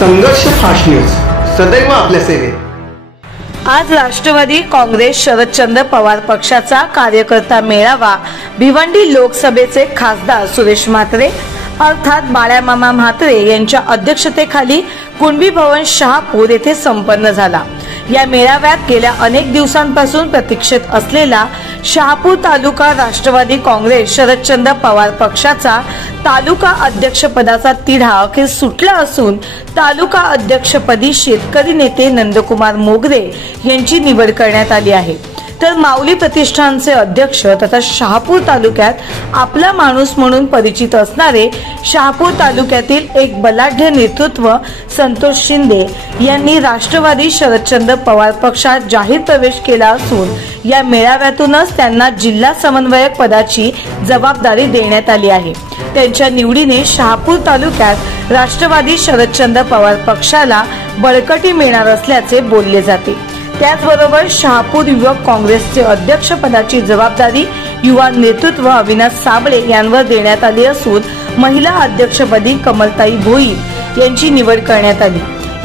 संघर्ष fast news सदैव आपल्या सेवेत। आज राष्ट्रवादी काँग्रेस शरदचंद्र पवार पक्षाचा कार्यकर्ता मेळावा भिवंडी लोकसभेचे खासदार सुरेश म्हात्रे अर्थात बाळामामा म्हात्रे यांच्या अध्यक्षतेखाली कुणबी भवन शहापूर येथे संपन्न झाला। या मेळाव्यात गेल्या अनेक दिवसांपासून प्रतीक्षेत असलेला शहापूर तालुका राष्ट्रवादी काँग्रेस शरदचंद्र पवार पक्षाचा तालुका अध्यक्षपदाचा तिढा अखेर सुटला असून तालुका अध्यक्षपदी शेतकरी नेते नंदकुमार मोगरे यांची निवड करण्यात आली आहे। तर माऊली प्रतिष्ठानचे अध्यक्ष तथा शहापूर तालुक्यात आपला माणूस म्हणून परिचित असणारे शहापूर तालुक्यातील एक बलाढ्य नेतृत्व संतोष शिंदे यांनी राष्ट्रवादी शरदचंद्र पवार पक्षात जाहीर प्रवेश केला असून या मेळाव्यातूनच त्यांना जिल्हा समन्वयक पदाची जबाबदारी देण्यात आली आहे। त्यांच्या निवडीने शहापूर तालुक्यात राष्ट्रवादी शरदचंद्र पवार पक्षाला बळकटी मिळणार असल्याचे बोलले जाते। त्याचबरोबर शहापूर युवक काँग्रेसचे अध्यक्ष पदाची जबाबदारी युवा नेतृत्व अविनाश साबळे यांवर देण्यात आली असून महिला अध्यक्षपदी कमलताई भोईर यांची निवड करण्यात आली।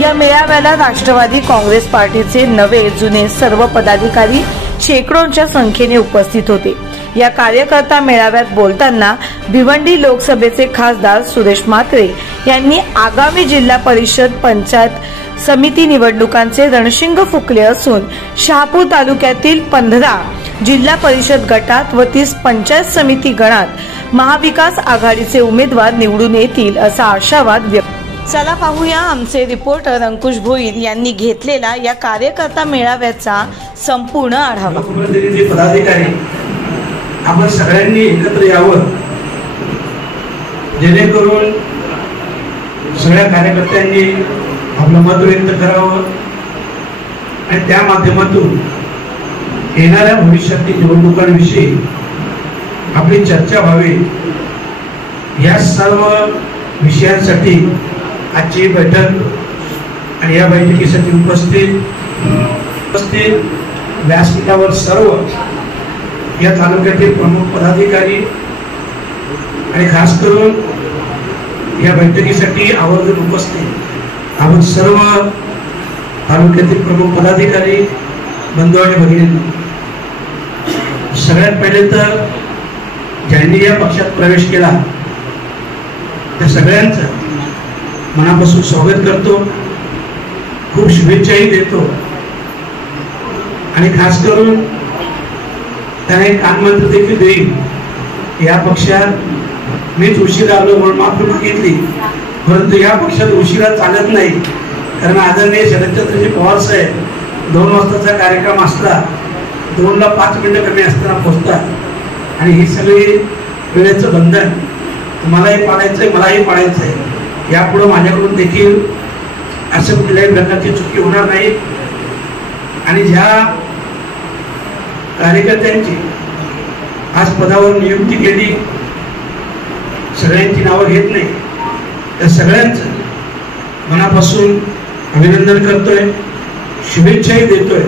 या मेळाव्याला राष्ट्रवादी काँग्रेस पार्टीचे नवे जुने सर्व पदाधिकारी शेकडोंच्या संख्येने उपस्थित होते। या कार्यकर्ता मेळाव्यात बोलताना भिवंडी लोकसभेचे खासदार सुरेश म्हात्रे यांनी आगामी जिल्हा परिषद पंचायत समिती निवडणुकांचे रणशिंग फुंकले असून शहापूर तालुक्यातील 15 जिल्हा परिषद गटात व 30 पंचायत समिती गणात महाविकास आघाडीचे उमेदवार निवडून येतील असा आशावाद व्यक्त। चला पाहूया आमचे रिपोर्टर अंकुश भोईर यांनी घेतलेला या कार्यकर्ता मेळाव्याचा संपूर्ण आढावा। पदाधिकारी आपण सगळ्यांनी एकत्र यावं जेणेकरून सगळ्या कार्यकर्त्यांनी आपलं मत व्यक्त करावं आणि त्या माध्यमातून येणाऱ्या भविष्यातील निवडणुकांविषयी आपली चर्चा व्हावी। या सर्व विषयांसाठी आजची बैठक आणि या बैठकीसाठी उपस्थित व्यासपीठावर सर्व या तालुक्यातील प्रमुख पदाधिकारी आणि खास करून या बैठकीसाठी आवर्जून उपस्थित आपण सर्व तालुक्यातील प्रमुख पदाधिकारी बंधू आणि भगिनींनो, सगळ्यात पहिले तर ज्यांनी या पक्षात प्रवेश केला त्या सगळ्यांचं मनापासून स्वागत करतो, खूप शुभेच्छाही देतो आणि खास करून त्याने कानमंत्र देखील देईल। या पक्षात मीच उशिरा आलो म्हणून माफी मागितली, परंतु या पक्षात उशिरा चालत नाही, कारण आदरणीय शरदचंद्रजी पवार साहेब 2 वाजताचा कार्यक्रम असला 2ला 5 मिनिटं कमी असताना पोहोचतात आणि ही सगळी वेळेचं बंधन तुम्हालाही पाळायचंय मलाही पाळायचंय। यापुढे माझ्याकडून देखील असं कुठल्याही प्रकारची चुकी होणार नाही आणि ज्या कार्यकर्त्यांची आज पदावर नियुक्ती केली सगळ्यांची नावं घेत नाही, त्या सगळ्यांचं मनापासून अभिनंदन करतोय, शुभेच्छाही देतोय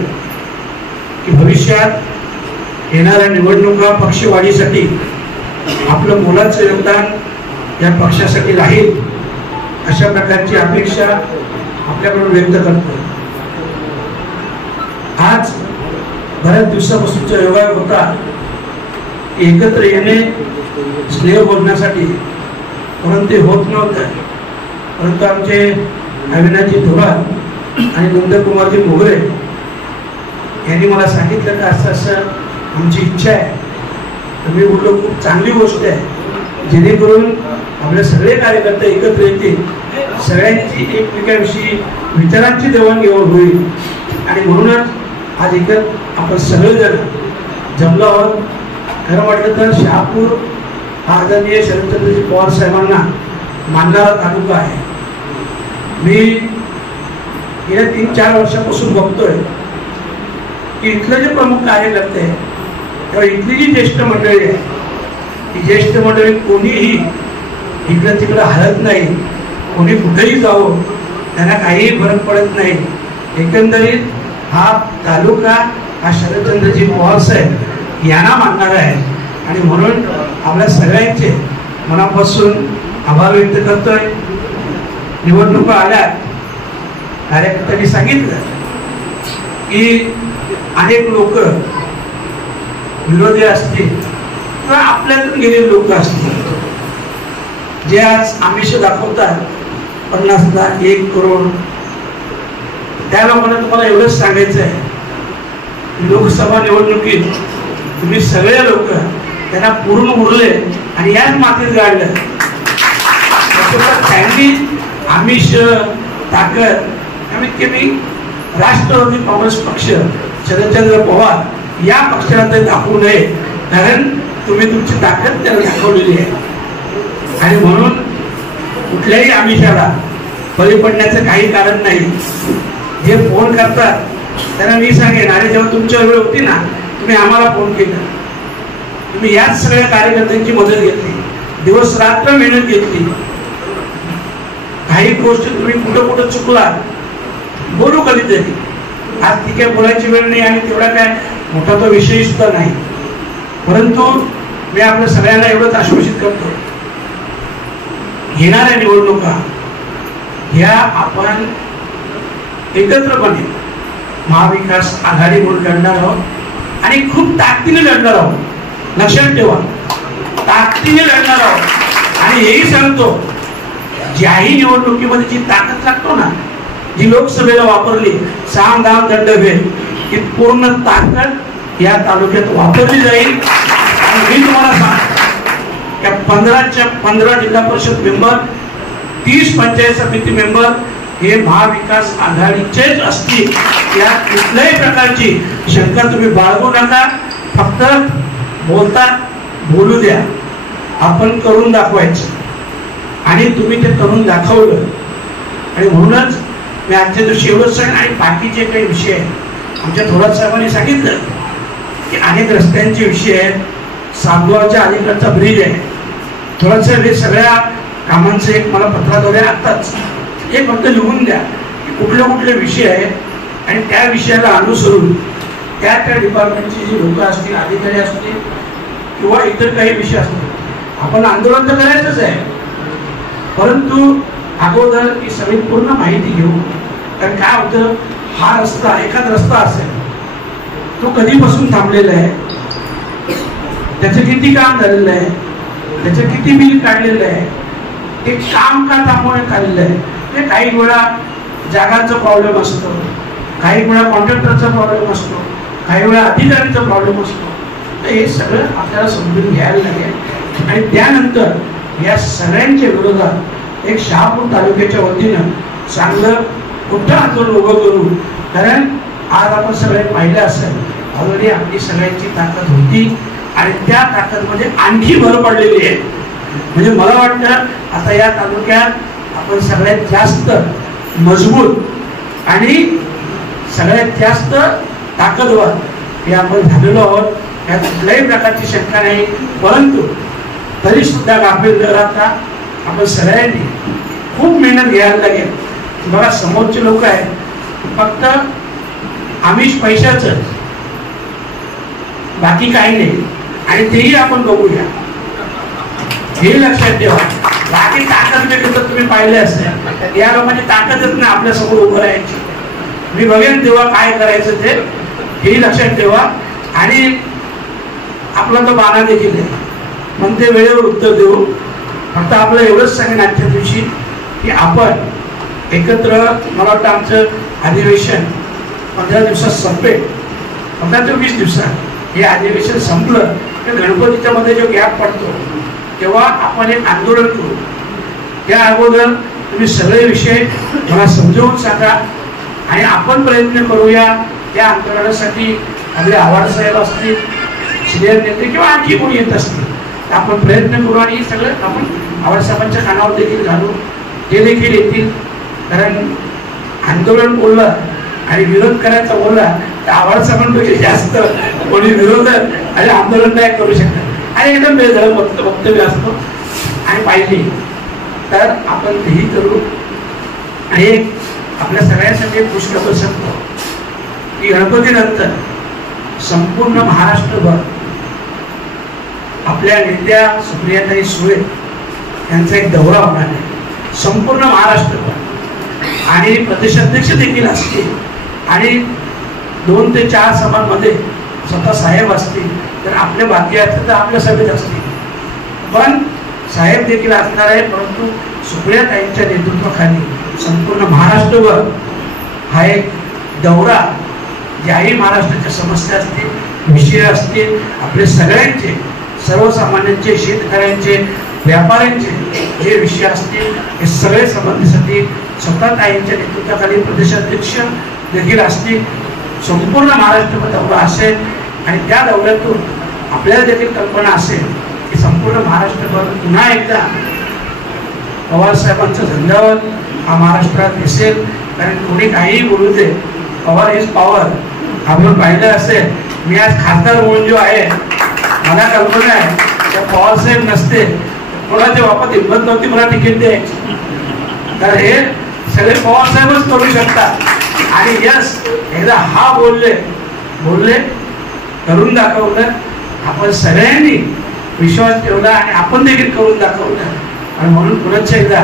की भविष्यात येणाऱ्या निवडणुका पक्षवाढीसाठी आपलं मोलाचं योगदान या पक्षासाठी राहील अशा प्रकारची अपेक्षा आपल्याकडून व्यक्त करतोय। आज बऱ्याच दिवसापासूनचा योगायोग होता एकत्र येणे स्नेह बोलण्यासाठी, परंतु होत नव्हतं। परंतु आमचे अविनाशजी थोरात आणि नंदकुमारजी मोगरे यांनी मला सांगितलं का असं असं आमची इच्छा आहे, तर मी बोललो खूप चांगली गोष्ट आहे, जेणेकरून आपले सगळे कार्यकर्ते एकत्र येतील, सगळ्यांची एकमेकांविषयी विचारांची देवाणघेवाण होईल आणि म्हणूनच आज एकत्र आपण सगळेजण जमलो आहोत। खरं म्हटलं तर शहापूर हा आदरणीय शरदचंद्रजी पवार साहेबांना मानणारा तालुका आहे। मी गेल्या 3-4 वर्षापासून बघतोय की इथले जे प्रमुख कार्यकर्ते आहेत तेव्हा इथली जी ज्येष्ठ मंडळी आहे ती ज्येष्ठ मंडळी कोणीही इकडं तिकडं हलत नाही, कोणी कुठेही जावं त्यांना काहीही फरक पडत नाही। एकंदरीत हा तालुका हा शरदचंद्रजी पवार साहेब यांना मानणारा आहे आणि म्हणून आपल्या सगळ्यांचे मनापासून आभार व्यक्त करतोय। निवडणुका आल्या कार्यकर्त्यांनी सांगितलं की अनेक लोक विरोधी असतील किंवा आपल्यातून गेलेले लोक असतील जे आज आमिष दाखवतात 50 लाख 1 करोड. त्या लोकांना तुम्हाला एवढंच सांगायचं आहे, लोकसभा निवडणुकीत तुम्ही सगळे लोक त्यांना पूर्ण उरले आणि याच मातीत गाडलं. त्यांनी आमिष ताकद कमीत कमी राष्ट्रवादी काँग्रेस पक्ष शरदचंद्र पवार या पक्षाला ते दाखवू नये, कारण तुम्ही तुमची ताकद त्याला दाखवलेली आहे. आणि म्हणून कुठल्याही आमिषाला बळी पडण्याचं काही कारण नाही. जे फोन करतात त्यांना मी सांगेन, अरे जेव्हा तुमच्या वेळ होती ना तुम्ही आम्हाला फोन केला, तुम्ही याच सगळ्या कार्यकर्त्यांची मदत घेतली, दिवस रात्र मेहनत घेतली. काही गोष्टी तुम्ही कुठं कुठं चुकला बोलू कधीतरी. आज ती काय बोलायची वेळ नाही आणि तेवढा काय मोठा तो विषय सुद्धा नाही. परंतु मी आपल्या सगळ्यांना एवढंच आश्वासित करतो, येणाऱ्या निवडणुका ह्या आपण एकत्रपणे महाविकास आघाडी म्हणून लढणार आहोत आणि खूप ताकदीने लढणार आहोत. लक्षात ठेवा, ताकदीने लढणार आहोत. आणि हेही सांगतो, ज्याही निवडणुकीमध्ये जी ताकद लागतो ना, जी लोकसभेला वापरली साम दाम दंड भेद, ही पूर्ण ताकद या तालुक्यात वापरली जाईल. आणि मी तुम्हाला सांगतो, 15 जिल्हा परिषद मेंबर, 30 पंचायत समिती मेंबर हे महाविकास आघाडीचेच असतील. या कुठल्याही प्रकारची शंका तुम्ही बाळगू नका. फक्त बोलता बोलू द्या, आपण करून दाखवायचं. आणि तुम्ही ते करून दाखवलं. आणि म्हणूनच मी आजच्या दिवशी एवढंच सांगेन. आणि बाकीचे काही विषय आहेत, आमच्या थोरात साहेबांनी सांगितलं की अनेक रस्त्यांचे विषय आहेत. सामगावच्या अलीकडचा ब्रिज आहे, थोरात साहेब हे सगळ्या कामांचं एक मला पत्राद्वारे आताच एक फक्त लिहून द्या की कुठले कुठले विषय आहेत आणि त्या विषयाला अनुसरून त्या डिपार्टमेंटची जी लोक असतील, अधिकारी असतील किंवा इतर काही विषय असतील, आपण आंदोलन तर करायचंच आहे, परंतु अगोदर ही सगळी पूर्ण माहिती घेऊ. कारण काय होतं, हा रस्ता एखादा रस्ता असेल, तो कधीपासून थांबलेला आहे, त्याचं किती काम झालेलं आहे, त्याचं किती बिल काढलेलं आहे, ते काम का थांबवण्यात आलेलं आहे. ते काही वेळा जागांचा प्रॉब्लेम असतो, काही वेळा कॉन्ट्रॅक्टरचा प्रॉब्लेम असतो, काही वेळा अधिकाऱ्यांचा प्रॉब्लेम असतो. तर हे सगळं आपल्याला समजून घ्यायला लागेल. आणि त्यानंतर या सगळ्यांच्या विरोधात एक शहापूर तालुक्याच्या वतीनं चांगलं मोठं आंदोलन उभं करू. कारण आज आपण सगळे पाहिलं असेल, ऑलरेडी आपली सगळ्यांची ताकद होती आणि त्या ताकदमध्ये आणखी भर पडलेली आहे. म्हणजे मला वाटतं आता या तालुक्यात आपण सगळ्यात जास्त मजबूत आणि सगळ्यात जास्त ताकदवर हे आपण झालेलो आहोत. यात कुठल्याही प्रकारची शंका नाही. परंतु तरी सुद्धा गाफील न राहता आपण सगळ्यांनी खूप मेहनत घ्यायला लागेल. बघा, समोरचे लोक आहेत फक्त आमिष पैशाचं, बाकी काही नाही. आणि तेही आपण बघूया, हे लक्षात ठेवा. बाकी ताकद तर तुम्ही पाहिले असेल, या लोकांची ताकदच नाही आपल्या समोर उभं राहायची. मी बघेन तेव्हा काय करायचं ते, हेही लक्षात ठेवा. आणि आपला तो बाणा देखील आहे, म्हणते वेळेवर उत्तर देऊ. फक्त आपलं एवढंच सांगेन आजच्या दिवशी की आपण एकत्र, मला वाटतं आमचं अधिवेशन 15 दिवसात संपेल, 15 ते 20 दिवसात हे अधिवेशन संपलं तर गणपतीच्या मध्ये जो गॅप पडतो तेव्हा आपण एक आंदोलन करू. त्या अगोदर तुम्ही सगळे विषय मला समजावून सांगा आणि आपण प्रयत्न करूया त्या आंदोलनासाठी. आपले आव्हाड साहेब असतील, सिनियर नेते किंवा आणखी कोणी येत असतील, आपण प्रयत्न करू आणि सगळं आपण आव्हाड साहेबांच्या कानावर देखील घालू. ते देखील येतील. कारण आंदोलन बोललं आणि विरोध करायचा बोलला तर आव्हाड साहेबांपेक्षा जास्त कोणी विरोध आणि आंदोलन नाही करू शकत. आणि एकदम बेधडक वक्तव्य असतो आणि पाहिजे तर आपण तेही करू. आणि आपल्या सगळ्यांसाठी एक गोष्ट करू शकतो की गणपतीनंतर संपूर्ण महाराष्ट्रभर आपल्या नेत्या सुप्रियाताई सुळे यांचा एक दौरा होणार आहे. संपूर्ण महाराष्ट्रभर आणि प्रदेशाध्यक्ष देखील असतील आणि 2 ते 4 सभांमध्ये स्वतः साहेब असतील तर आपले बाकी असतील तर आपल्या सभेत असतील, पण साहेब देखील असणार आहे. परंतु सुप्रियाताईंच्या नेतृत्वाखाली संपूर्ण महाराष्ट्रभर हा एक दौरा, ज्याही महाराष्ट्राच्या समस्या असतील, विषय असतील, आपले सगळ्यांचे, सर्वसामान्यांचे, शेतकऱ्यांचे, व्यापाऱ्यांचे जे विषय असतील हे सगळे संबंधीसाठी स्वतः ताईंच्या नेतृत्वाखाली प्रदेशाध्यक्ष देखील असतील. संपूर्ण महाराष्ट्रभर दौरा असेल आणि त्या दौऱ्यातून आपल्याला देखील कल्पना असेल की संपूर्ण महाराष्ट्रभर पुन्हा एकदा पवार साहेबांचा झंझावात हा महाराष्ट्रात दिसेल. कारण कोणी काहीही बोलू दे, पवार इज पॉवर. आपण पाहिलं असेल, मी आज खासदार म्हणून जो आहे, मला कल्पना आहे त्या पवार साहेब नसते कोणाच्या बाबत हिंमत नव्हती मला तिकीट द्यायची, तर हे सगळे पवार साहेबच करू शकतात. आणि यस, एकदा हा बोलले करून दाखवलं, आपण सगळ्यांनी विश्वास ठेवला आणि आपण देखील करून दाखवलं. आणि म्हणून पुनश्च एकदा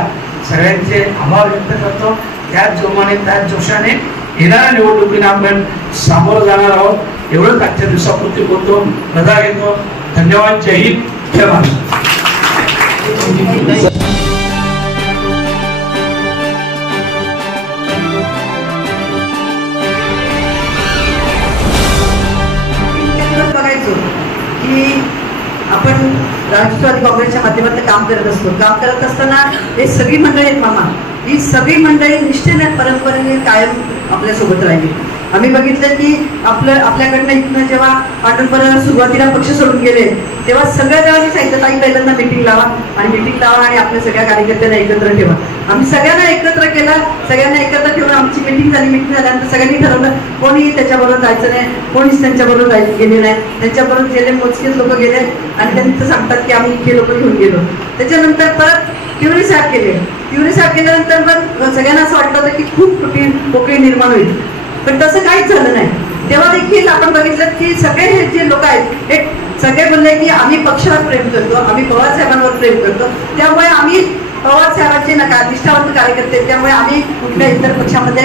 सगळ्यांचे आभार व्यक्त करतो. त्याच जोमाने, त्याच जोशाने येणाऱ्या निवडणुकीला आपण सामोरं जाणार आहोत. एवढंच आजच्या दिवसापुरती बोलतो, रजा घेतो. धन्यवाद. जय हिंद, जय महाराष्ट्र. बघायचो की आपण राष्ट्रवादी काँग्रेसच्या माध्यमातून काम करत असतो. काम करत असताना हे सगळी मंडळी आहेत मामा, ही सगळी मंडळी निष्ठेने परंपरेने कायम आपल्यासोबत राहिली. आम्ही बघितलं की आपल्याकडनं इथनं जेव्हा पांढरपुराला सुरुवातीला पक्ष सोडून गेले तेव्हा सगळ्या जणांनी सांगितलं ताई पहिल्यांदा मीटिंग लावा आणि आपल्या सगळ्या कार्यकर्त्यांना एकत्र ठेवा. आम्ही सगळ्यांना एकत्र केलं, सगळ्यांना एकत्र ठेवून आमची मीटिंग झाल्यानंतर सगळ्यांनी ठरवलं कोणी त्याच्याबरोबर जायचं नाही, कोणीच त्यांच्याबरोबर गेले नाही. त्यांच्याबरोबर गेले मोजकेच लोक गेले आणि त्यांचं सांगतात की आम्ही इतके लोक घेऊन गेलो. त्याच्यानंतर परत तिवरी साहेब केल्यानंतर पण सगळ्यांना असं वाटलं होतं की खूप पोकळी निर्माण होईल, पण तसं काहीच झालं नाही. तेव्हा देखील आपण बघितलं की सगळे हे जे लोक आहेत हे सगळे बोलले की आम्ही पक्षावर प्रेम करतो, आम्ही पवार साहेबांवर प्रेम करतो, त्यामुळे आम्ही पवार साहेबांचे निष्ठावंत कार्यकर्ते, त्यामुळे आम्ही कुठल्या इतर पक्षामध्ये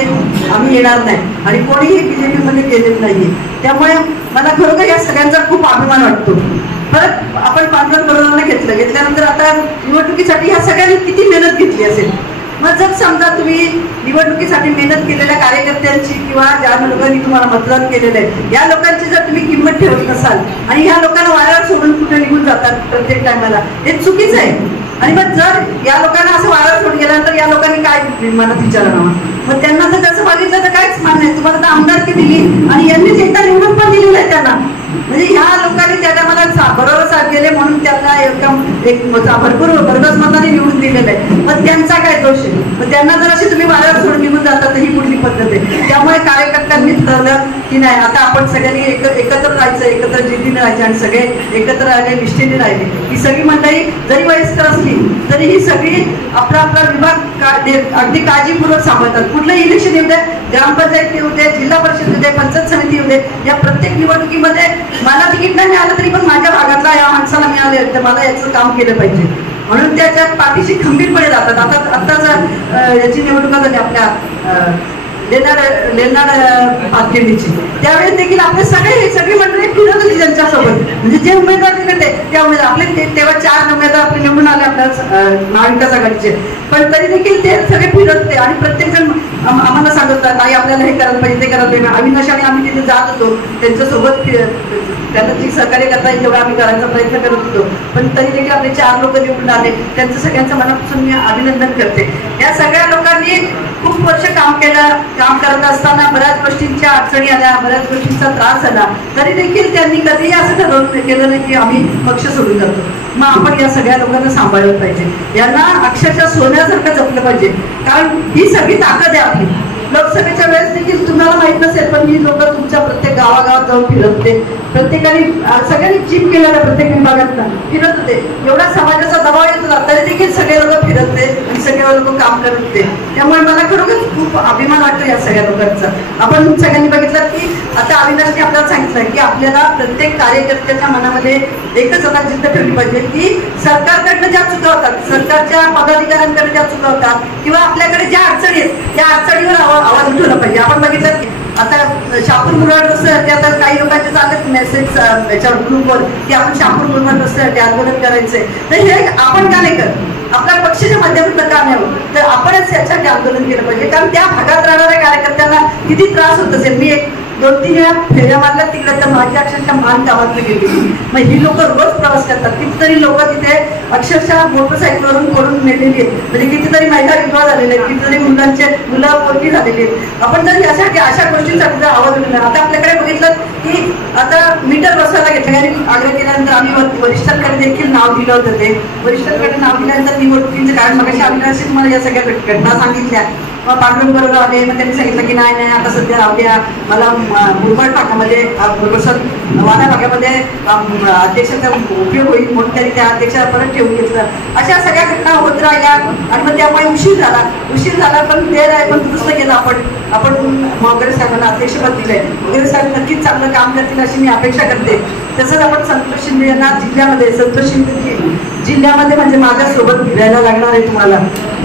आम्ही येणार नाही आणि कोणीही बीजेपीमध्ये गेलेलं नाहीये. त्यामुळे मला खरोखर या सगळ्यांचा खूप अभिमान वाटतो. परत आपण पांढरकरांना घेतल्यानंतर आता निवडणुकीसाठी ह्या सगळ्यांनी किती मेहनत घेतली असेल. मग जर समजा तुम्ही निवडणुकीसाठी मेहनत केलेल्या कार्यकर्त्यांची किंवा ज्या लोकांनी तुम्हाला मतदान केलेलं आहे या लोकांची जर तुम्ही किंमत ठेवत नसाल आणि ह्या लोकांना वाऱ्यावर सोडून कुठे निघून जातात प्रत्येक टायमाला, हे चुकीचं आहे. आणि मग जर या लोकांना असं वाऱ्यावर सोडून गेल्यानंतर या लोकांनी काय मनात विचार करावा, मग त्यांना जर तसं बघितलं तर काहीच मान नाही. तुम्हाला तर आमदारकी दिली आणि यांनीच एकदा निवडून पण दिलेलं आहे त्यांना, म्हणजे ह्या लोकांनी त्या टायमाला बरोबर साथ गेले म्हणून त्यांना एक भरपूर भरघोस मताने निवडून दिलेलं आहे. मग त्यांचा काय दोष आहे? मग त्यांना जर अशी तुम्ही वाऱ्यावर सोडून निघून जाता तर ही पुढली पद्धत आहे. त्यामुळे कार्यकर्त्यांनी ठरवलं की नाही, आता आपण सगळ्यांनी एकत्र राहायचं, एकत्र जिद्दीने राहायचे आणि सगळे एकत्र राहिले, निष्ठेने राहिले. ही सगळी मंडळी जरी वयस्कर असली तरी ही सगळी आपला विभाग अगदी काळजीपूर्वक सांभाळतात. कुठलंही इलेक्शन येऊ दे, ग्रामपंचायत येऊ दे, जिल्हा परिषद येऊ दे, पंचायत समिती येऊ दे, या प्रत्येक निवडणुकीमध्ये मला तिकीट नाही मिळालं तरी पण माझ्या भागातला या माणसाला मिळाले तर मला याचं काम केलं पाहिजे म्हणून त्याच्या पाठीशी खंबीरपणे जातात. आताच याची निवडणुका झाली आपल्या लेणार पातळीची, त्यावेळेस देखील आपले सगळी मंडळी फिरत होती त्यांच्यासोबत, म्हणजे जे उमेदवार निघते त्या उमेदवार आपले तेव्हा 4 उमेदवार आपले निवडून आले आपल्या महाविकास आघाडीचे, पण तरी देखील ते सगळे फिरत होते आणि प्रत्येक जण आम्हाला सांगत आई आपल्याला हे करायला पाहिजे, ते करायला पाहिजे. अविनाशाने आम्ही तिथे जात होतो त्यांच्यासोबत, त्यांना जी सहकार्य करता येईल तेवढा आम्ही करायचा प्रयत्न करत होतो, पण तरी देखील आपले 4 लोक निवडून आले. त्यांचं सगळ्यांचं मनापासून मी अभिनंदन करते. या सगळ्या लोकांनी खूप वर्ष काम करत असताना बऱ्याच गोष्टींच्या अडचणी आल्या, बऱ्याच गोष्टींचा त्रास झाला, तरी देखील त्यांनी कधीही असं ठरवलं केलं नाही की आम्ही पक्ष सोडून जातो. मग आपण या सगळ्या लोकांना सांभाळलं पाहिजे, यांना अक्षरशः सोन्यासारखं जपलं पाहिजे, कारण ही सगळी ताकद आहे आपली. लोकसभेच्या वेळेस देखील तुम्हाला माहित नसेल, पण ही लोक तुमच्या प्रत्येक गावागावात जाऊन फिरत होते. प्रत्येकाने सगळ्यांनी जिम केलेला प्रत्येक विभागात फिरत होते. एवढा समाजाचा दबाव येत होता तरी देखील सगळे लोक फिरत होते आणि सगळे लोक काम करत होते. त्यामुळे मला खरोखर खूप अभिमान वाटतो या सगळ्या लोकांचा. आपण सगळ्यांनी बघितलं की आता अविनाशने आपल्याला सांगितलं की आपल्याला प्रत्येक कार्यकर्त्याच्या मनामध्ये एकच आता जिद्द ठेवली पाहिजे की सरकारकडनं ज्या चुका होतात, सरकारच्या पदाधिकाऱ्यांकडे ज्या चुका होतात किंवा आपल्याकडे ज्या अडचणी आहेत त्या अडचणीवर आवाज उठवला पाहिजे. आपण बघितलं की आता शहापूर मुरबाड रस्त्यासाठी आता काही लोकांचे चालत मेसेज याच्यावर ग्रुपवर की आपण शहापूर मुरबाड रस्त्यासाठी आंदोलन करायचंय. तर हे आपण का नाही करत? आपल्या पक्षाच्या माध्यमातून का नाही होत? तर आपणच याच्यासाठी आंदोलन केलं पाहिजे. कारण त्या भागात राहणाऱ्या कार्यकर्त्यांना किती त्रास होत असेल. मी 2-3 वेळा फेऱ्या मारल्या तिकडे, तर माझ्या अक्षरशः मान गावातली गेली. मग ही लोक रोज प्रवास करतात. कितीतरी लोक तिथे अक्षरशः मोटरसायकलवरून पडून मेलेली आहेत. म्हणजे कितीतरी महिला विधवा झालेल्या आहेत, कितीतरी मुलं पोरगी झालेली आहेत. आपण जर यासाठी अशा गोष्टींसाठी जर आवाज उठवला, आता आपल्याकडे बघितलं की आता मीटर बसवायला घेतलं आणि आग्रह केल्यानंतर आम्ही वरिष्ठांकडे देखील नाव दिलं होतं. ते वरिष्ठांकडे नाव दिल्यानंतर निवडणुकीचं कारण मग अविनाशी तुम्हाला या सगळ्या घटना सांगितल्या. मग पांडुरंग बरोबर आले. मग त्यांनी सांगितलं की नाही आता सध्या राहू द्या, मला मुरबाड भागामध्ये वाडा भागामध्ये अध्यक्षाचा उपयोग होईल म्हणून त्यांनी त्या अध्यक्षाला परत ठेवून घेतलं. अशा सगळ्या घटना होत राहिल्या आणि मग त्यामुळे उशीर झाला पण ते पण दुरुस्त केलं. आपण वगैरे साहेबांना अध्यक्षपद दिलंय. वगैरे साहेब नक्कीच चांगलं काम करतील अशी मी अपेक्षा करते. तसंच आपण संतोष शिंदे यांना संतोष शिंदे जिल्ह्यामध्ये म्हणजे माझ्यासोबत फिरायला लागणार आहे तुम्हाला.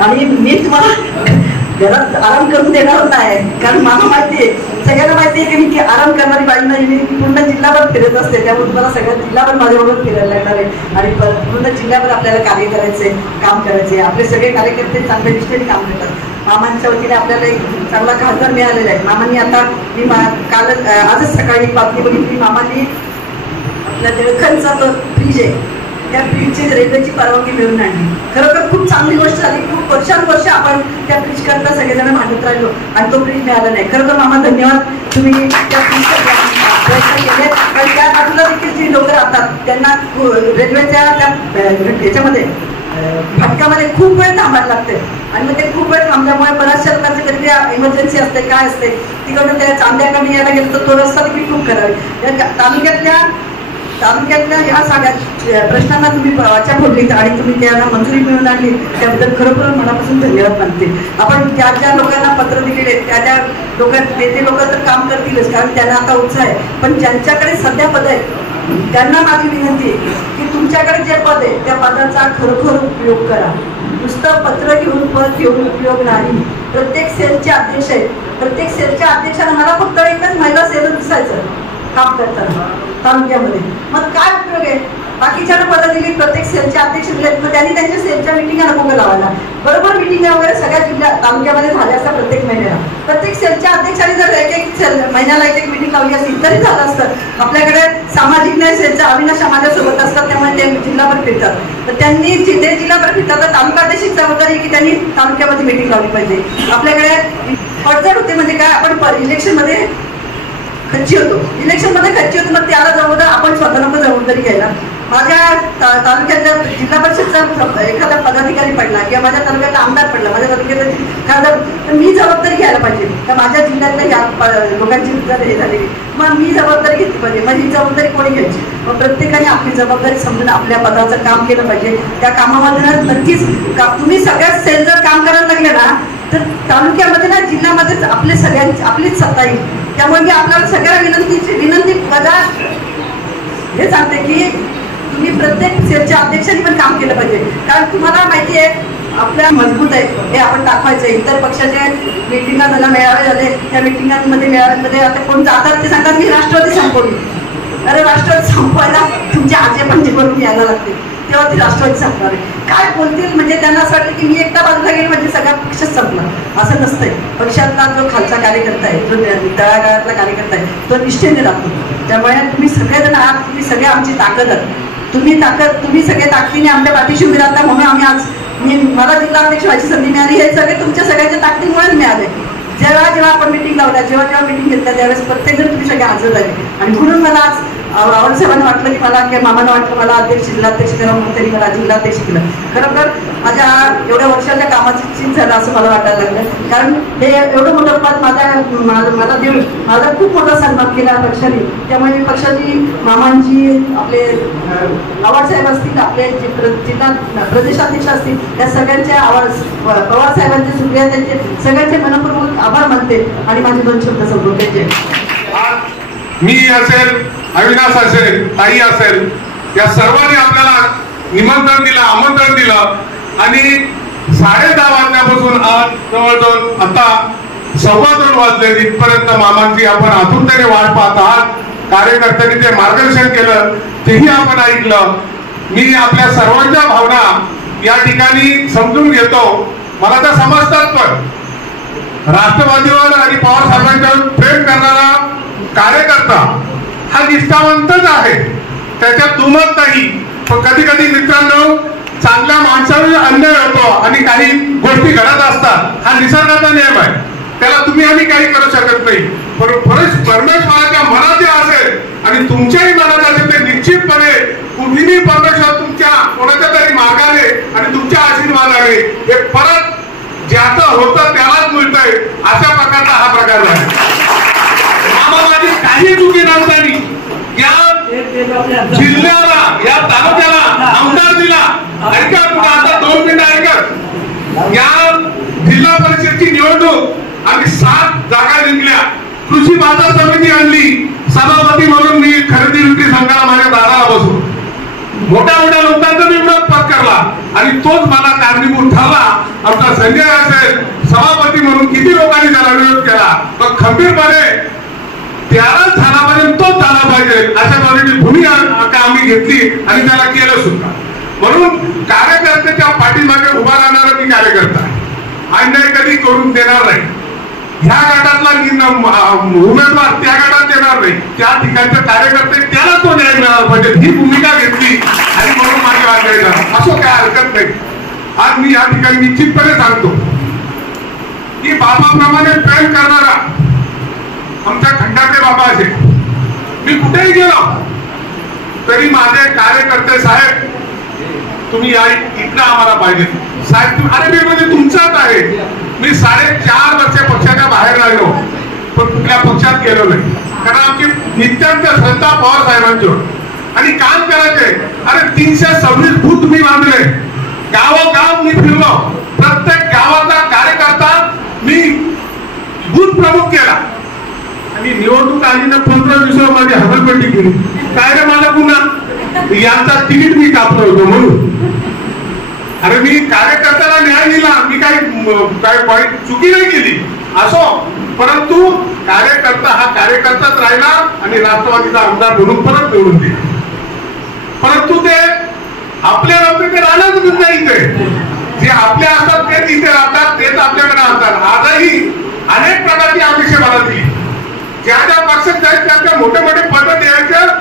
आणि मी तुम्हाला घरात आराम करून देणार नाही, कारण मला माहिती आहे, सगळ्यांना माहिती आहे की मी आराम करणारी बाई नाही. मी पूर्ण जिल्हाभर फिरत असते. त्यामुळे तुम्हाला सगळ्या जिल्हाभर माझ्याबरोबर फिरायला लागणार आहे आणि पूर्ण जिल्ह्याभर आपल्याला कार्य करायचे, काम करायचे. आपले सगळे कार्यकर्ते चांगल्या दृष्टीने काम करतात. मामांच्या वतीने आपल्याला एक चांगला खासदार मिळालेला आहे. मामांनी आता मी आजच सकाळी एक बातमी बघितली. मामांनी आपल्या देळखनचा तो ब्रिज आहे त्या ब्रिजची रेल्वेची परवानगी मिळवून आणली. खरोखर खूप चांगली गोष्ट झाली. खूप वर्षानुवर्ष आपण त्या ब्रिज करता सगळेजण भांडत राहिलो आणि तो ब्रिज मिळाला नाही. खरोखर मामा धन्यवाद, तुम्ही त्या ब्रिजचा प्रयत्न केले. कारण त्या बाजूला देखील जी लोक राहतात त्यांना रेल्वेच्या त्या याच्यामध्ये फटकामध्ये खूप वेळ थांबायला लागते आणि मग ते खूप वेळ थांबल्यामुळे बऱ्याचशा लोकांचं कधी इमर्जन्सी असते, काय असते, तिकडून त्या चांद्याकडे यायला गेलं तर तो रस्ता देखील खूप करावे. तालुक्यातल्या ह्या सगळ्या प्रश्नांना तुम्ही वाचा फोडलीत आणि तुम्ही त्यांना मंजुरी मिळवून आणली, त्याबद्दल खरोखर मनापासून धन्यवाद मानते. आपण ज्या लोकांना पत्र दिलेले त्या लोकांना ते लोक तर काम करतीलच, कारण त्यांना आता उत्साह आहे. पण ज्यांच्याकडे सध्या पद आहे त्यांना माझी विनंती आहे की तुमच्याकडे जे पद आहे त्या पदाचा खरोखर उपयोग करा. नुसतं पत्र घेऊन पद घेऊन उपयोग नाही. प्रत्येक सेलचे अध्यक्ष आहेत. प्रत्येक सेलच्या अध्यक्षांना मला फक्त एकच महिला सेल दिसायचं काम करताना तालुक्यामध्ये. मग काय उपयोग आहे? बाकीच्याला पदं दिली, प्रत्येक सेलचे अध्यक्ष दिलेत, मग त्यांनी त्यांच्या सेलच्या मिटिंगाला भोग लावायला. बरोबर मिटिंग वगैरे सगळ्या तालुक्यामध्ये झाल्या असतात. प्रत्येक महिन्याला प्रत्येक सेलच्या अध्यक्षांनी जर एक सेल महिन्याला एक मिटिंग लावली असती तरी झालं असतं. आपल्याकडे सामाजिक न्याय सेलच्या अविनाश माझ्यासोबत असतात, त्यामुळे ते जिल्हाभर फिरतात. तर त्यांनी जिथे जिल्हाभर फिरतात तर तालुकाध्यक्षी जबाबदारी की त्यांनी तालुक्यामध्ये मिटिंग लावली पाहिजे. आपल्याकडे पडझड होते म्हणजे काय, आपण इलेक्शनमध्ये खच्ची होतो, मग त्याला जबाबदार आपण स्वतः नको जबाबदारी घ्यायला. माझ्या तालुक्यातल्या जिल्हा परिषदचा एखादा पदाधिकारी पडला किंवा माझ्या तालुक्यातला आमदार पडला, माझ्या तालुक्यातला खासदार, तर मी जबाबदारी घ्यायला पाहिजे. तर माझ्या जिल्ह्यातल्या या लोकांची जर हे झालेली मग मी जबाबदारी घेतली पाहिजे. मग ही जबाबदारी कोणी घ्यायची? मग प्रत्येकाने आपली जबाबदारी समजून आपल्या पदाचं काम केलं पाहिजे. त्या कामामध्ये नक्कीच तुम्ही सगळ्यात सेल जर काम करायला लागले ना तर तालुक्यामध्ये ना जिल्ह्यामध्येच आपले सगळ्यांची आपलीच सत्ता येईल. त्यामुळे मी आपल्याला सगळ्यांना विनंती बघा हे सांगते की तुम्ही प्रत्येक सेलच्या अध्यक्षांनी पण काम केलं पाहिजे. कारण तुम्हाला माहिती आहे आपल्या मजबूत आहे हे आपण दाखवायचं. इतर पक्षाचे मिटिंगा झाला, मेळावे झाले, त्या मिटिंगांमध्ये मेळाव्यांमध्ये आता कोण जातात ते सांगतात मी राष्ट्रवादी संपवली. अरे राष्ट्रवादी संपवायला तुमच्या आजे पंजे करून यायला लागते, तेव्हा ती राष्ट्रवादी संपणार आहे. काय बोलतील म्हणजे त्यांना असं वाटतं की मी एकटा बाजूला गेली म्हणजे सगळा पक्षच संपला. असं नसतंय. पक्षातला जो खालचा कार्यकर्ता आहे, जो तळागाळातला कार्यकर्ता आहे तो निष्ठेने राहतो. त्यामुळे तुम्ही सगळेजण आहात, तुम्ही सगळे आमची ताकद आहात. तुम्ही सगळे ताकदीने आमच्या पाठीशी उभी राहता. म्हणून आम्ही आज मला जिल्हा अध्यक्ष व्हायची संधी मिळाली. हे सगळे तुमच्या सगळ्यांच्या ताकदीमुळेच मिळाले. जेव्हा आपण मिटिंग लावल्या, जेव्हा मिटिंग घेतल्या त्यावेळेस प्रत्येकजण तुम्ही सगळे हजर झाले आणि म्हणून मला आज साहेबांना वाटलं की मला किंवा मामांना वाटलं मला अध्यक्ष जिल्हाध्यक्ष करा म्हणून त्यांनी मला जिल्हाध्यक्ष केलं. खरं तर माझ्या एवढ्या वर्षाच्या कामाची चीज झालं असं मला वाटायला लागलं. कारण हे एवढं मोठं पद मला देऊन माझा खूप मोठा सन्मान केला पक्षाने. त्यामुळे पक्षाची मामांची आपले आवाज साहेब असतील, आपले जिल्हा प्रदेशाध्यक्ष असतील, त्या सगळ्यांचे आवाज पवार साहेबांचे सुप्रिया त्यांचे सगळ्यांचे मनपूर्वक आभार मानते आणि माझे 2 शब्द संबोधते. मी असेल, अविनाश असेल, ताई असेल, या सर्वांनी आपल्याला निमंत्रण दिलं, आमंत्रण दिलं आणि 10:30 वाजल्यापासून आज जवळजवळ आता 2:15 वाजले इथपर्यंत मामांची आपण आतुरतेने वाट पाहत आहात. कार्यकर्त्यांनी जे मार्गदर्शन केलं तेही आपण ऐकलं. मी आपल्या सर्वांच्या भावना या ठिकाणी समजून घेतो. मला तर समजतात, पण राष्ट्रवादीवर आणि पवार साहेबांच्यावर प्रेम करणारा कार्यकर्ता हा निष्ठावंतच आहे, त्याच्यात दुमत नाही. पण कधी कधी मित्रांनो चांगल्या माणसावर अन्याय होतो आणि काही गोष्टी घडत असतात. हा निसर्गाचा नियम आहे, त्याला तुम्ही आम्ही काही करू शकत नाही. पण परमेश्वराच्या मनात जे असेल आणि तुमच्याही मनात असेल ते निश्चितपणे कुठलीही परमेश्वर तुमच्या कोणाच्या तरी मार्गाने आणि तुमच्या आशीर्वादाने हे परत ज्याचं होतं त्यालाच मिळतंय अशा प्रकारचा हा प्रकार आहे. माझी काही चुकी नसताना या जिल्ह्याला या तालुक्याला आमदार दिला. ऐका आता 2 मिनिटं ऐकत. या जिल्हा परिषदची निवडणूक आम्ही 7 जागा जिंकल्या. कृषी बाजार समिती आणली, सभापती म्हणून मी खरेदी विक्री संघाला माझ्या दाराला बसलो. मोठ्या मोठ्या लोकांचा मी विरोध पत्करला आणि तोच मला कारणीभूत ठरला. आमचा संजय असेल सभापती म्हणून किती लोकांनी त्याला विरोध केला, पण खंबीरपणे त्यालाच झाला पाहिजे, तोच झाला पाहिजे अशा पद्धतीची भूमिका आम्ही घेतली आणि त्याला केलं सुद्धा. म्हणून कार्यकर्त्याच्या पाठीमागे उभा राहणारा मी कार्यकर्ता अन्याय कधी करून देणार नाही. ह्या गटातला उमेदवार त्या गटात देणार नाही. त्या ठिकाणचे कार्यकर्ते त्याला तो न्याय मिळाला पाहिजे ही भूमिका घेतली आणि म्हणून माझी वाटणी झाला. असं काय हरकत नाही. आज मी या ठिकाणी निश्चितपणे सांगतो की बाबाप्रमाणे प्रेम करणारा आमच्या खंडाचे बाबा असेल, मी कुठेही गेलो तरी माझे कार्यकर्ते साहेब तुम्ही या इकडं आम्हाला पाहिजे साहेब. अरे मी म्हणजे तुमचाच आहे. मी 4.5 वर्ष पक्षाच्या बाहेर राहिलो पण कुठल्या पक्षात गेलो नाही. कारण आमची नित्यांत श्रद्धा पवार साहेबांच्यावर आणि काम करायचे. अरे 326 बूथ मी बांधले, गावोगाव मी फिरलो, प्रत्येक गावाचा कार्यकर्ता मी बूथ प्रमुख केला आणि निवडणूक आली 15 दिवसावर माझी हजरपट्टी केली. काय रे मला पुन्हा यांचा तिकीट मी कापलं होतो म्हणून. अरे मी कार्यकर्त्याला न्याय दिला, मी काही चुकी नाही केली असो, परंतु कार्यकर्ता हा कार्यकर्ताच राहिला आणि राष्ट्रवादीचा आमदार म्हणून परत निवडून दिला. परंतु ते आपले नव्हते, ते राहणारच नाही. इथे जे आपले असतात तेच इथे राहतात, तेच आपल्याकडे राहतात. आजही अनेक प्रकारची अपेक्षा मला दिली. ज्या ज्या पक्षात जायचं त्या मोठे मोठे पद द्यायचं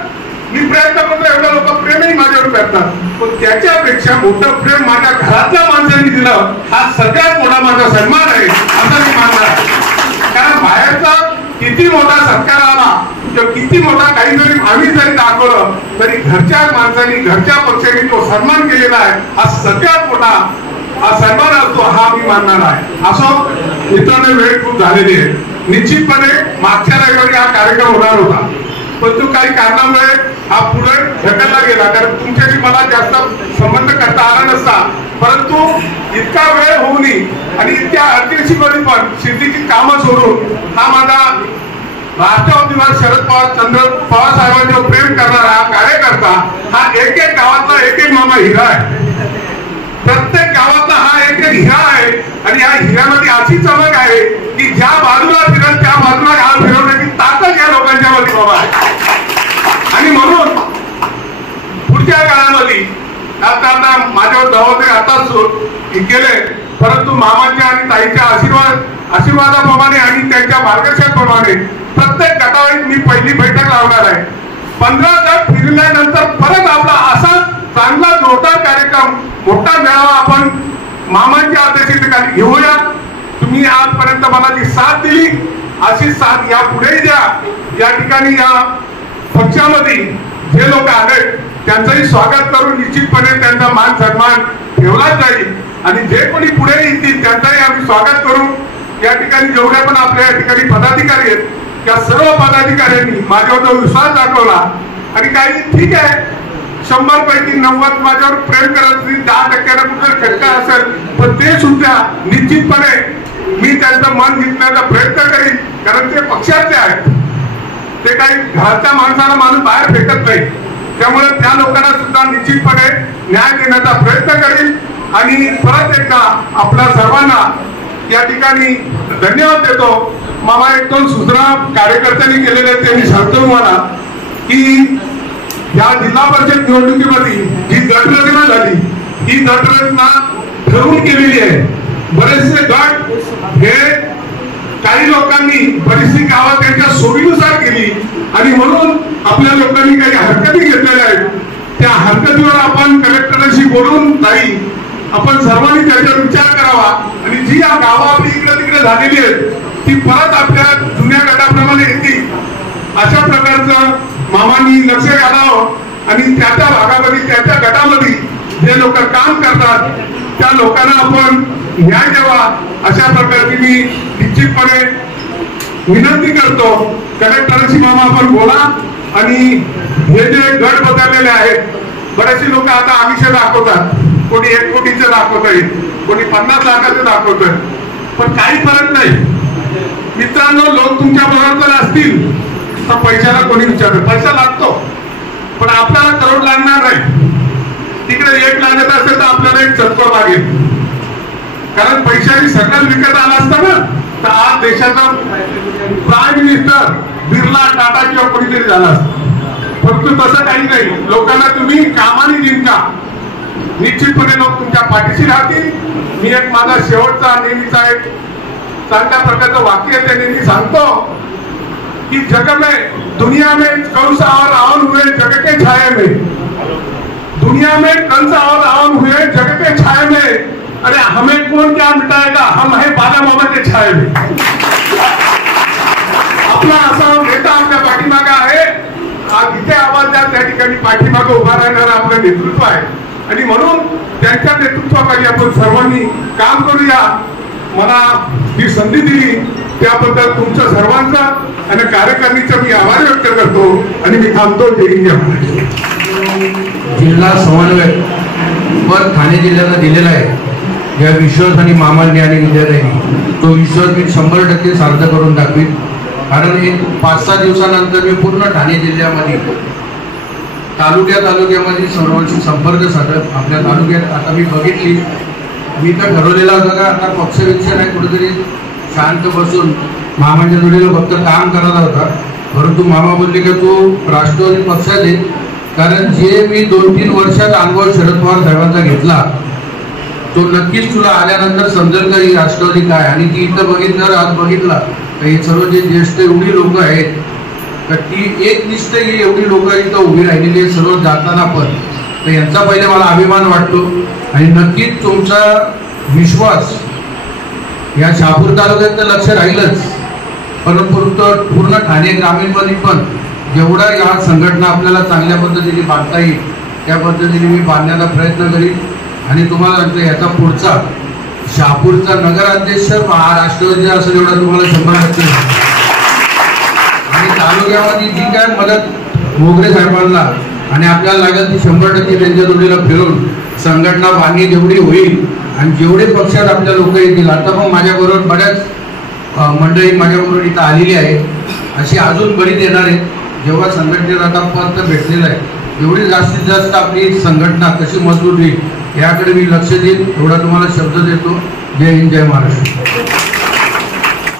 मी प्रयत्न करतो. एवढं लोक प्रेमही माझ्यावर करतात, पण त्याच्यापेक्षा मोठं प्रेम माझ्या घरातल्या माणसांनी दिलं हा सगळ्यात मोठा माझा सन्मान आहे असं मी मानणार. कारण बाहेरचा किती मोठा सत्कार आला किंवा किती मोठा काही जरी आम्ही जरी दाखवलं तरी घरच्या माणसांनी घरच्या पक्षाने तो सन्मान केलेला आहे हा सगळ्यात मोठा हा सन्मान असतो हा मी मानणार आहे. असो मित्रांनो, वेळ खूप झालेली आहे. निश्चितपणे मागच्या रविवारी हा कार्यक्रम होणार होता, परंतु काही कारणामुळे हा पुढे ढकलला गेला. कारण तुमच्याशी मला जास्त संबंध करता आला नसता, परंतु इतका वेळ होऊनही आणि इतक्या अडचणीची पण शेतीची कामं सोडून हा माझा राष्ट्रवादीवर शरद पवार साहेबांवर प्रेम करणारा हा कार्यकर्ता हा एक एक गावातला एक एक मामा हिरा आहे. प्रत्येक गावातला हा एक एक हिरा आहे आणि या हिऱ्यामध्ये अशी चमक आहे की ज्या बाजूला फिरत त्या बाजूला गाव फिरवण्याची ताकद या लोकांच्या मध्ये बाबा आहे. आणि म्हणून पुढच्या काळामध्ये आता माझ्यावर दवाखाने आताच केले, परंतु मामाच्या आणि ताईच्या आशीर्वादाप्रमाणे आणि त्यांच्या मार्गदर्शनाप्रमाणे प्रत्येक गटावर मी पहिली बैठक लावणार आहे. 15 गट फिरल्यानंतर परत आपला असा चांगला जोरदार कार्यक्रम मोठा मेळावा आपण मामांच्या अध्यक्षतेखाली घेऊया. तुम्ही आजपर्यंत मला जी साथ दिली अशी साथ या पुढेही द्या. या ठिकाणी या पक्षामध्ये जे लोक आले त्यांचंही स्वागत करून निश्चितपणे त्यांचा मान सन्मान ठेवलाच जाईल आणि जे कोणी पुढे येतील त्यांचाही आम्ही स्वागत करू। या ठिकाणी जेवढे पण आपल्या या ठिकाणी पदाधिकारी आहेत त्या सर्व पदाधिकाऱ्यांनी माझ्यावर जो विश्वास दाखवला आणि काही ठीक आहे 100 पैकी 90 माझ्यावर प्रेम करत असतील, 10% कुठला खटका असेल, पण ते सुद्धा निश्चितपणे मी त्यांचं मन जिंकण्याचा प्रयत्न करीन, कारण ते पक्षाचे आहेत, ते काही घरच्या माणसाला माणूस बाहेर फेकत नाही। त्यामुळे त्या लोकांना सुद्धा निश्चितपणे न्याय देण्याचा प्रयत्न करीन आणि परत एकदा आपल्या सर्वांना या ठिकाणी धन्यवाद देतो। मामा 1-2 सूचना कार्यकर्त्यांनी केलेले ते मी सांगतो तुम्हाला की या जिल्हा परिषद निवडणुकीमध्ये जी गटरचना झाली ही गटरचना ठरवून केलेली आहे। बरेचसे गट हे काही लोकांनी बरीचशी गावं त्यांच्या सोयीनुसार केली आणि म्हणून आपल्या लोकांनी काही हरकती घेतलेल्या आहेत। त्या हरकतीवर आपण कलेक्टरशी बोलून नाही, आपण सर्वांनी त्याच्यावर विचार करावा आणि जी या गावं आपली इकडे तिकडे झालेली आहेत ती परत आपल्या जुन्या गटाप्रमाणे येतील अशा प्रकारचं मामांनी लक्ष घालावं आणि त्या भागामध्ये त्या गटामध्ये जे लोक काम करतात त्या लोकांना आपण न्याय द्यावा अशा प्रकारची मी निश्चितपणे विनंती करतो। कलेक्टरशी मामा आपण बोला आणि हे जे गट बदललेले आहेत बरेचसे लोक आता आमिष दाखवतात, कोणी 1 कोटीचं दाखवतंय, कोणी 50 लाखाचं दाखवतंय, पण काही फरक नाही मित्रांनो। लोक तुमच्या बरोबर असतील तर पैशाला कोणी विचारत, पैसा लागतो पण आपल्याला करोड लागणार नाही। तिकडे 1 लागत असेल तर आपल्याला 1 चतकोर लागेल, कारण पैशाने सगळं विकत आला असता ना तर आज देशाचा प्राईम मिनिस्टर बिर्ला, टाटा किंवा कोणीतरी झाला असतं, परंतु तसं काही नाही। लोकांना तुम्ही कामाने जिंका, निश्चितपणे लोक तुमच्या पाठीशी राहतील। मी एक माझा शेवटचा नेहमीचा एक चांगल्या प्रकारचं वाक्य ते नेहमी सांगतो कि जग में दुनिया में कौन सा और रावण हुए जग के छाये में, दुनिया में कौन सा और रावण हुए जग के छाये में, अरे हमें कौन क्या मिटाएगा, हम है बाला मामा के छाये में। आपला असा नेता आपल्या पाठीमागे आहे, आज इथे आवाज द्या त्या ठिकाणी पाठीमागे उभा राहणारा आपलं नेतृत्व आहे आणि म्हणून त्यांच्या नेतृत्वाखाली आपण सर्वांनी काम करूया। मला ही संधी दिली त्याबद्दल तुमचं सर्वांचा आणि कार्यकारिणीचा मी आभार व्यक्त करतो आणि मी थांबतो। जय हिंद। जिल्हा समन्वयक पद ठाणे जिल्ह्याला दिलेला आहे। या विश्वास आणि मामांनी आणि विद्यार्थ्यांनी तो विश्वास मी 100% सार्थ करून दाखवीन, कारण एक 5-6 दिवसानंतर मी पूर्ण ठाणे जिल्ह्यामध्ये तालुक्यामध्ये सर्वांशी संपर्क साधत आपल्या तालुक्यात आता मी बघितली, मी तर ठरवलेला होता का आता पक्षविक्षण आहे, कुठेतरी शांत बसून मामांच्या जोडीला फक्त काम करायला होता, परंतु मामा बोलले की तू राष्ट्रवादी पक्षात आहे, कारण जे मी 2-3 वर्षात अनुभव शरद पवार साहेबांचा घेतला तो नक्कीच तुला आल्यानंतर समजेल का ही राष्ट्रवादी काय। आणि ती इथं बघितलं, आज बघितला हे सर्व जे ज्येष्ठ एवढी लोक आहेत तर ती एकनिष्ठ ही एवढी लोक इथं उभी राहिलेली आहे सर्व जाताना पण, तर यांचा पहिले मला अभिमान वाटतो आणि नक्कीच तुमचा विश्वास या शहापूर तालुक्यात तर लक्ष राहीलच, परंतु पूर्ण ठाणे ग्रामीणमध्ये पण जेवढा या संघटना आपल्याला चांगल्या पद्धतीने बांधता येईल त्या पद्धतीने मी बांधण्याचा प्रयत्न करीन आणि तुम्हाला सांगतो याचा पुढचा शहापूरचा नगराध्यक्ष राष्ट्रवादी असेल एवढा तुम्हाला 100% आणि तालुक्यामध्ये जी काय मदत मोगरे साहेबांना आणि आपल्याला लागेल ती 100% त्यांच्या जोडीला फिरून संघटना बांधणी जेवढी होईल आणि जेवढे पक्षात आपल्या लोक येतील, आता पण माझ्याबरोबर बऱ्याच मंडळी माझ्याबरोबर इथं आलेली आहे, अशी अजून बरीच येणार आहे। जेव्हा संघटनेला आता पद तर भेटलेलं आहे, एवढी जास्तीत जास्त आपली संघटना कशी मजबूत होईल याकडे मी लक्ष देईन, एवढा तुम्हाला शब्द देतो। जय हिंद, जय महाराष्ट्र।